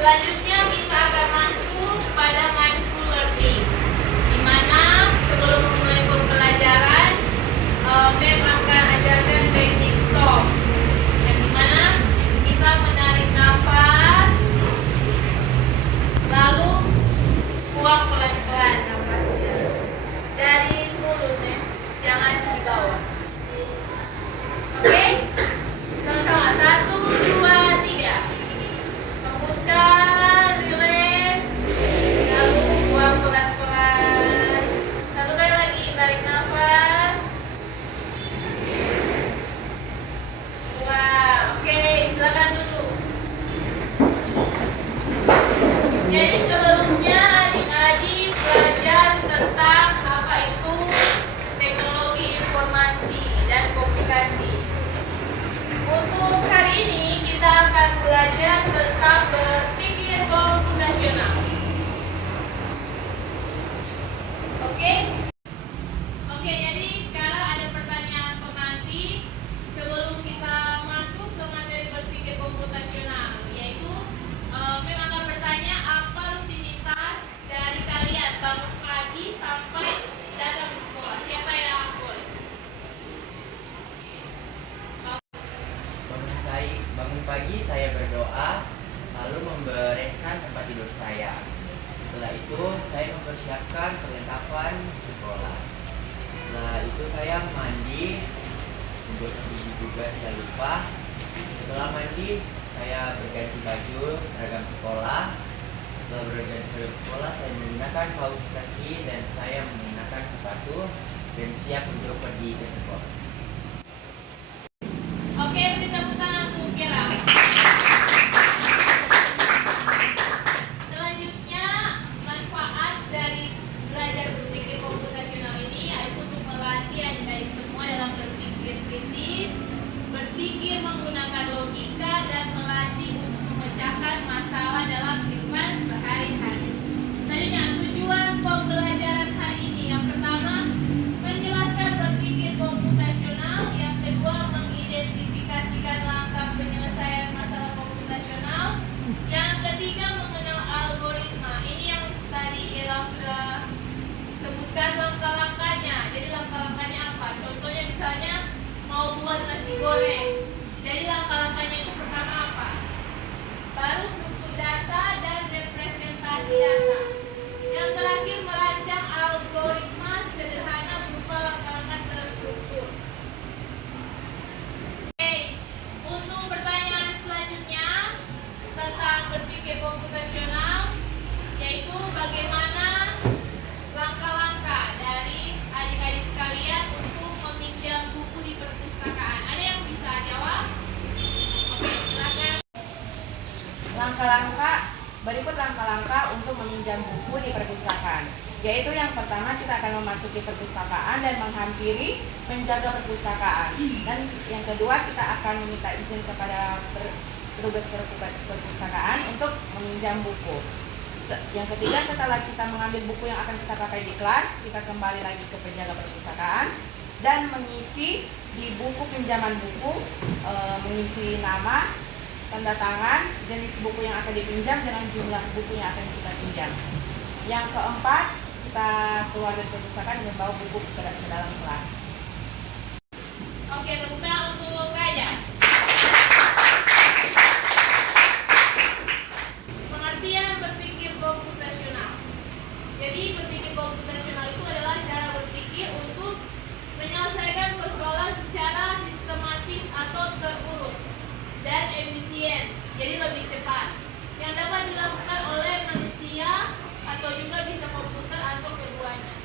Selanjutnya kita akan masuk pada mindful learning, di mana sebelum memulai pembelajaran, Mem akan ajarkan teknik stop, yang dimana kita menarik nafas, lalu buang pelan-pelan nafasnya dari mulut, jangan di bawah. Oke? Sama-sama. 1, 2, 3. Hembuskan, relax, lalu buang pelan-pelan. Satu kali lagi, tarik nafas. Buang. Oke, silakan duduk. Jadi sebelumnya adik-adik belajar tentang apa itu teknologi informasi dan komunikasi. Untuk hari ini kita akan belajar tentang berpikir komputasional. Oke? Oke, jadi sekarang ada pertanyaan pemantik sebelum kita masuk ke materi berpikir komputasional, yaitu memang akan bertanya apa rutinitas dari kalian bangun pagi sampai datang ke sekolah. Siapa yang boleh? Bangun pagi saya berdoa, lalu membereskan tempat tidur saya. Setelah itu saya mempersiapkan perlengkapan sekolah. Setelah itu saya mandi, menggosok gigi juga tidak lupa. Setelah mandi saya berganti baju seragam sekolah. Setelah berganti seragam sekolah saya menggunakan kaos kaki dan saya menggunakan sepatu dan siap untuk pergi ke sekolah. Oke, beri tepuk tangan untuk Kira. Selanjutnya, manfaat dari belajar berpikir komputasional ini yaitu untuk melatih adik-adik semua dalam berpikir kritis, berpikir menggunakan logika, dan melatih untuk memecahkan masalah dalam kehidupan sehari-hari. Selanjutnya, tujuan pembelajaran hari ini yang pertama, menjelaskan berpikir komputasional. Yang kedua, mengidentifikasikan langkah penyelesaian masalah komputasional. Yang ketiga, mengenal algoritma. Ini yang tadi Ella sudah sebutkan langkah-langkahnya. Jadi langkah-langkahnya apa? Contohnya misalnya mau buat nasi goreng. Jadi langkah-langkahnya itu pertama apa? Baru struktur data dan representasi data. Yang terakhir, merancang algoritma sederhana berupa langkah-langkah terstruktur. Oke, untuk pertanyaan selanjutnya tentang berpikir komputasional, yaitu bagaimana langkah-langkah dari adik-adik sekalian untuk meminjam buku di perpustakaan. Ada yang bisa jawab? Oke, silakan. Berikut langkah-langkah untuk meminjam buku di perpustakaan. Yaitu yang pertama, kita akan memasuki perpustakaan dan menghampiri penjaga perpustakaan. Dan yang kedua, kita akan meminta izin kepada petugas perpustakaan untuk meminjam buku. Yang ketiga, setelah kita mengambil buku yang akan kita pakai di kelas, kita kembali lagi ke penjaga perpustakaan dan mengisi di buku pinjaman buku, mengisi nama, tanda tangan, jenis buku yang akan dipinjam dengan jumlah buku yang akan kita pinjam. Yang keempat, kita keluar dari perpustakaan dan bawa buku ke dalam kelas. Oke, tepuk tangan untuk Raja. Pengertian berpikir komputasional. Jadi berpikir komputasional itu adalah cara berpikir untuk menyelesaikan persoalan secara sistematis atau terurut dan efisien, jadi lebih cepat, yang dapat dilakukan oleh manusia atau juga bisa komputer atau keduanya.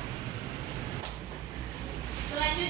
Selanjutnya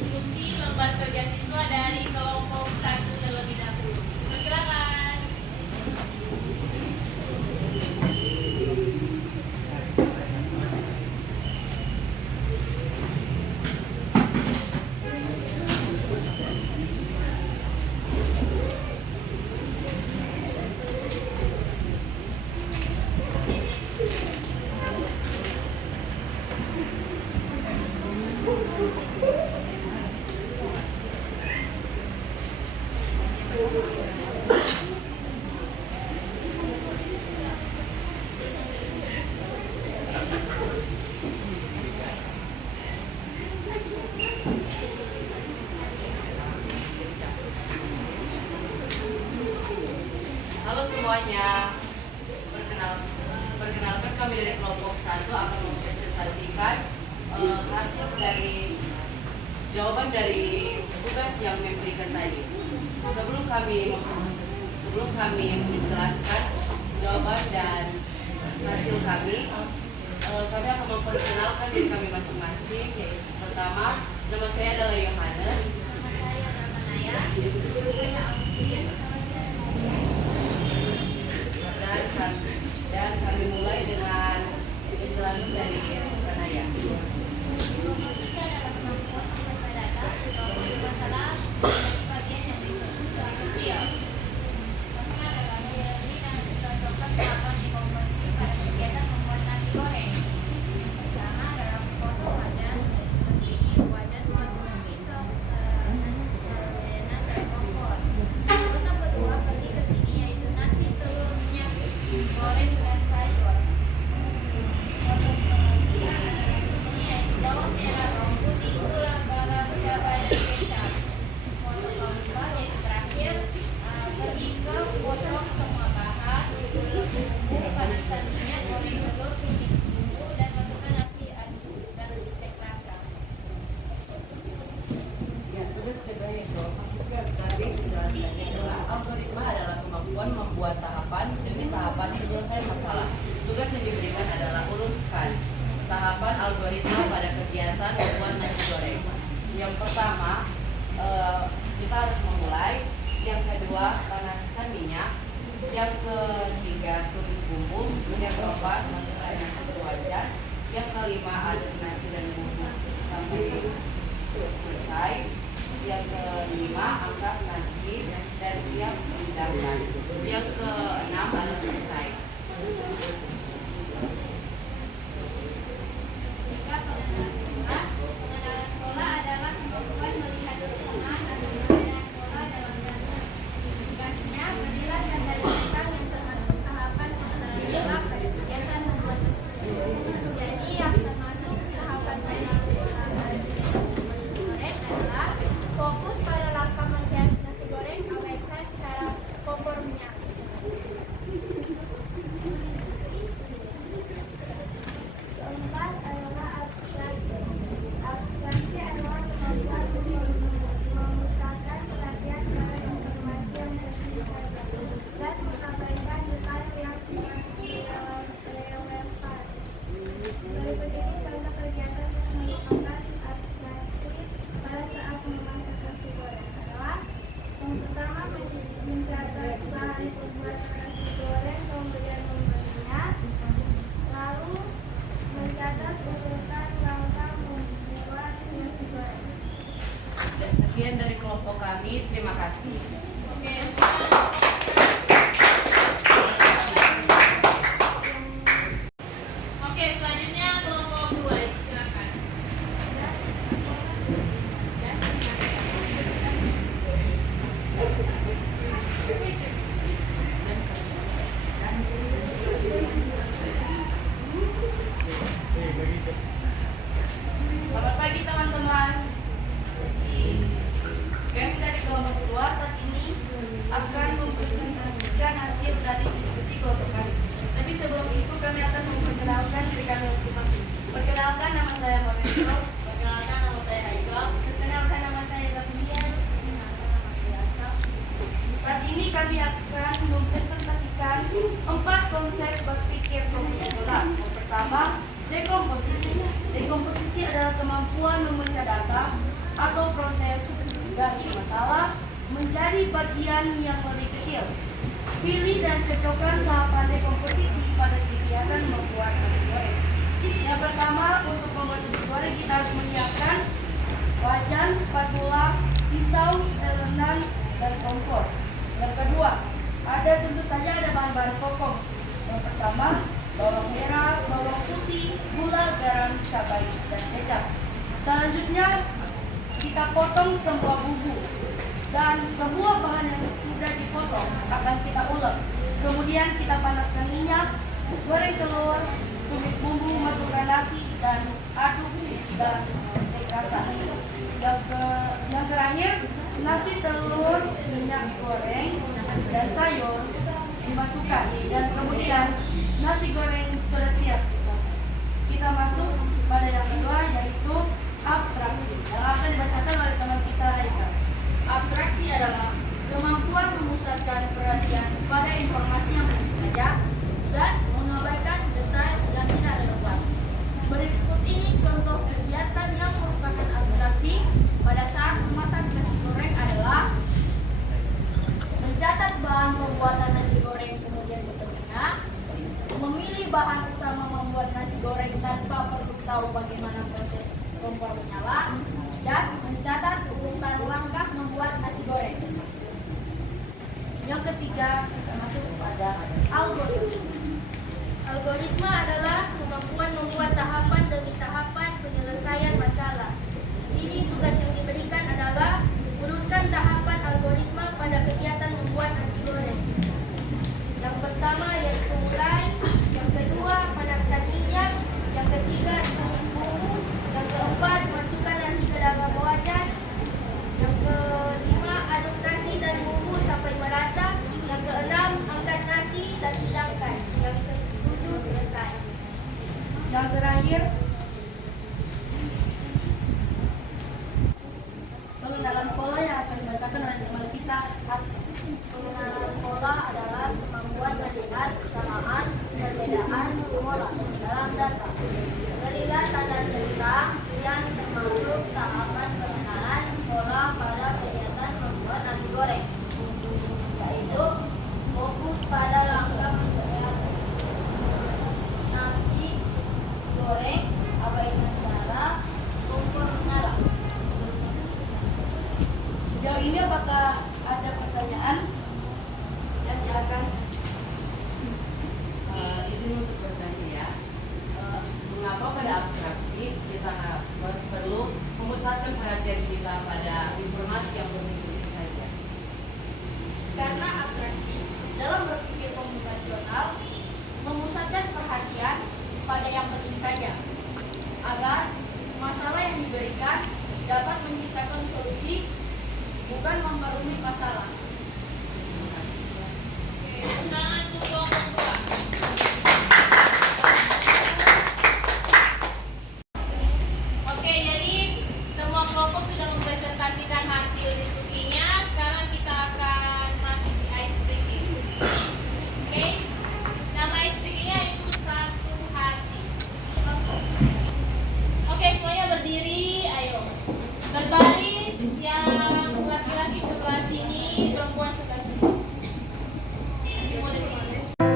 diskusi lembar kerja siswa dari kelompok 1 terlebih dahulu. Silakan. Halo semuanya, perkenalkan kami dari kelompok 1 akan mempresentasikan hasil dari jawaban dari tugas yang memberikan tadi. Sebelum kami menjelaskan jawaban dan hasil kami akan memperkenalkan diri kami masing-masing. Yaitu pertama, nama saya adalah Yohanes. Dan kami mulai dengan penjelasan dari Kanaya. Komposisi adalah kemampuan membaca data, masalah dari bagian yang berikut kecil. Pertama adalah teori dan contohkan tahapan di komposisi pada kegiatan membuat nasi goreng. Pertama adalah foto wajan, persegi wajan seperti pisau, dan kompor. Foto kedua pergi ke sini yaitu nasi, telur, minyak, goreng dan sayur. Foto ketiga adalah di sini yaitu bawang merah, bawang putih, gula, garam, cabai dan kecap. Foto keempat yaitu terakhir pergi ke potong semua bahan, gula bumbu, panaskan minyak, goreng telur, tumis bumbu dan masukkan nasi aduk dan cek rasa. Ya, tugas kedua yaitu tadi penjelasannya adalah algoritma adalah kemampuan membuat tahapan demi tahapan penyelesaian masalah. Tugas yang diberikan adalah urutkan tahapan algoritma pada kegiatan membuat nasi goreng. Yang pertama, kita harus memulai. Yang kedua, panaskan minyak. Yang ketiga, tumis bumbu. Yang keempat, masukkan nasi ke wajan. Yang kelima, aduk nasi dan bumbu sampai selesai. Yang kelima, angkat nasi dan siap dihidangkan. Yang keenam, aduk selesai. Pengenalan pola adalah kemampuan melihat persamaan antara pengenalan pola dalam data. Tugasnya menilai dan data yang termasuk tahapan pengenalan pola pada kegiatan membuat tersebut. Jadi yang termasuk tahapan pengenalan pola pada kegiatan membuat nasi goreng adalah fokus pada langkah menghias nasi goreng, abaikan cara kompor minyak. Keempat adalah abstraksi. Abstraksi adalah kemampuan memusatkan perhatian pada informasi yang terlihat dan mengabaikan detail yang tidak relevan. Berikut ini contoh kegiatan yang merupakan abstraksi pada saat memasak nasi goreng adalah yang pertama mencatat bahan pembuatan nasi goreng, kemudian membelinya, lalu mencatat urutan langkah membuat nasi goreng. Dan sekian dari kelompok kami. Terima kasih. Oke, selanjutnya kelompok 2, silakan. Selamat pagi teman-teman. Kami dari kelompok 2 saat ini akan mempresentasikan hasil dari diskusi kelompok kami. Tapi sebelum itu kami akan memperkenalkan diri kami masing-masing. Perkenalkan, nama saya Morenso. Perkenalkan, nama saya Haikal. Perkenalkan, nama saya Gavia. Saat ini kami akan mempresentasikan 4 konsep berpikir komputasional. Yang pertama, dekomposisi. Dekomposisi adalah kemampuan memecah data atau proses dari masalah menjadi bagian yang lebih kecil. Pilih dan cocokkan tahapan dekomposisi pada kegiatan membuat nasi goreng. Yang pertama, untuk membuat nasi goreng kita harus menyiapkan wajan, spatula, pisau, telenan, dan kompor. Yang kedua, tentu saja ada bahan-bahan pokok. Yang pertama, bawang merah, bawang putih, gula, garam, cabai, dan kecap. Selanjutnya, kita potong semua bumbu dan semua bahan yang sudah dipotong akan kita ulek. Kemudian kita panaskan minyak, goreng telur, tumis bumbu, masukkan nasi, dan aduk dan cek rasa. Yang terakhir, nasi, telur, minyak goreng, dan sayur dimasukkan, dan kemudian nasi goreng sudah siap. Kita masuk pada yang kedua, yaitu abstraksi yang akan dibacakan oleh teman kita Haika. Abstraksi adalah kemampuan memusatkan perhatian pada informasi yang penting saja dan mengabaikan detail yang tidak relevan. Berikut ini contoh kegiatan yang merupakan abstraksi pada saat memasak nasi goreng adalah mencatat bahan pembuatan nasi goreng kemudian bertengah, memilih bahan utama membuat nasi goreng tanpa perlu tahu bagaimana proses kompor menyala, dan mencatat urutan langkah membuat nasi goreng. Yang ketiga, kita masuk pada algoritma. Algoritma adalah kemampuan membuat tahapan demi tahapan penyelesaian masalah. Di sini tugas yang diberikan adalah urutkan tahapan algoritma pada kegiatan membuat nasi goreng. Yang pertama yaitu mulai, yang kedua panaskan minyak, yang ketiga tumis bumbu, yang keempat masukkan nasi ke dalam wajan, yang kelima aduk nasi dan bumbu sampai merata, yang keenam angkat nasi dan hidangkan, yang ketujuh selesai. Yang terakhir pengenalan pola yang akan dibacakan oleh teman kita Asma. Pengenalan pola adalah kemampuan melihat kesamaan, perbedaan, pola dalam data. Berilah tanda cerita yang termasuk tahapan pengenalan pola pada kegiatan membuat nasi goreng, yaitu fokus pada langkah membuat nasi goreng, abaikan cara kompor menyala. Sejauh ini apakah ada pertanyaan? Ya, silakan. Izin untuk bertanya ya. Mengapa pada abstraksi kita perlu memusatkan perhatian kita pada informasi yang penting saja? Karena abstraksi dalam berpikir komputasional memusatkan perhatian pada yang penting saja, agar masalah yang diberikan dapat menciptakan solusi, bukan memperumit masalah. Oke, undangan untuk kelompok 2. Oke, jadi semua kelompok sudah mempresentasikan hasil diskusinya. Sekarang kita akan masuk di ice breaking. Oke, nama ice breakingnya itu satu hati. Oke, semuanya berdiri. Ayo, berbaris. Yang laki-laki sebelah sini, perempuan sebelah sini. Nanti mulai.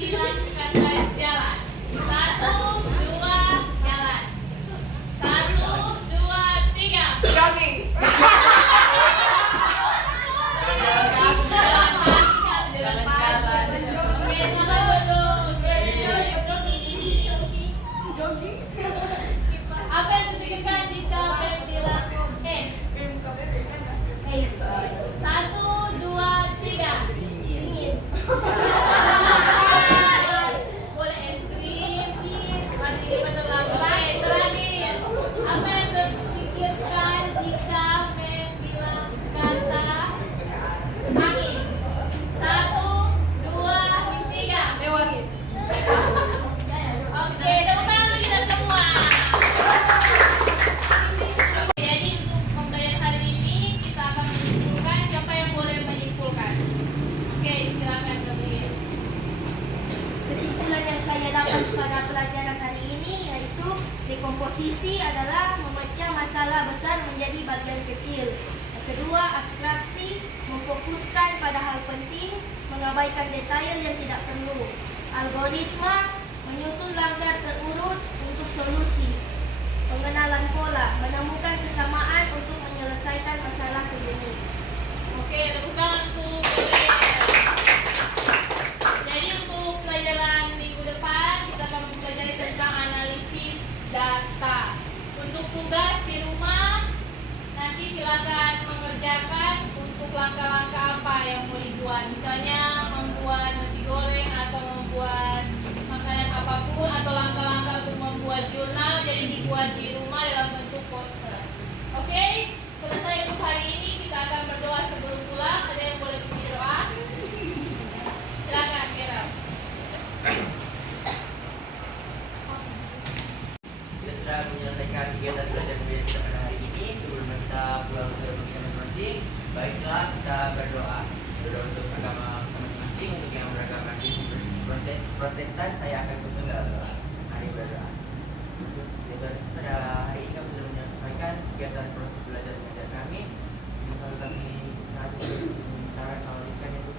bilang kata jalan. 1, 2, jalan. 1, 2, 3. Jogging. Jalan kaki kalau jalan pagi. Oke, teman duduk. Apa yang dipikirkan jika Pem bilang es? Es. 1, 2, 3. Dingin. Boleh es krim, masih berlaku. Oke, terakhir. Apa yang terpikirkan jika Pem bilang kata angin? 1, 2, 3. Lewat. Oke, tepuk tangan untuk kita semua. Jadi untuk pembelajaran hari ini kita akan menyimpulkan. Siapa yang boleh menyimpulkan? Oke, silakan Gabriel. Kesimpulan yang saya dapat pada pelajaran hari ini yaitu dekomposisi adalah memecah masalah besar menjadi bagian kecil. Yang kedua, abstraksi memfokuskan pada hal penting, mengabaikan detail yang tidak perlu. Algoritma menyusun langkah terurut untuk solusi. Pengenalan pola menemukan kesamaan untuk menyelesaikan masalah sejenis. Oke, tepuk tangan untuk Gabriel. Jadi untuk pelajaran minggu depan kita akan mempelajari tentang analisis data. Untuk tugas di rumah nanti silakan mengerjakan untuk langkah-langkah apa yang mau dibuat. Misalnya membuat nasi goreng atau membuat makanan apapun atau langkah-langkah untuk membuat jurnal, jadi dibuat di rumah dalam bentuk poster. Oke, selesai untuk hari ini kita akan berdoa sebelum pulang. Ada yang boleh berdoa? Silakan, Gerald. Kita sudah menyelesaikan kegiatan belajar mengajar kita pada hari ini. Sebelum kita pulang ke rumah kita masing-masing, baiklah kita berdoa. Berdoa untuk agama kita masing-masing. Untuk yang beragama Protestan, saya akan berdoa. Mari berdoa. Pada hari ini kami sudah menyelesaikan kegiatan proses belajar mengajar kami. Kalau kami saat ini, kalau ikan itu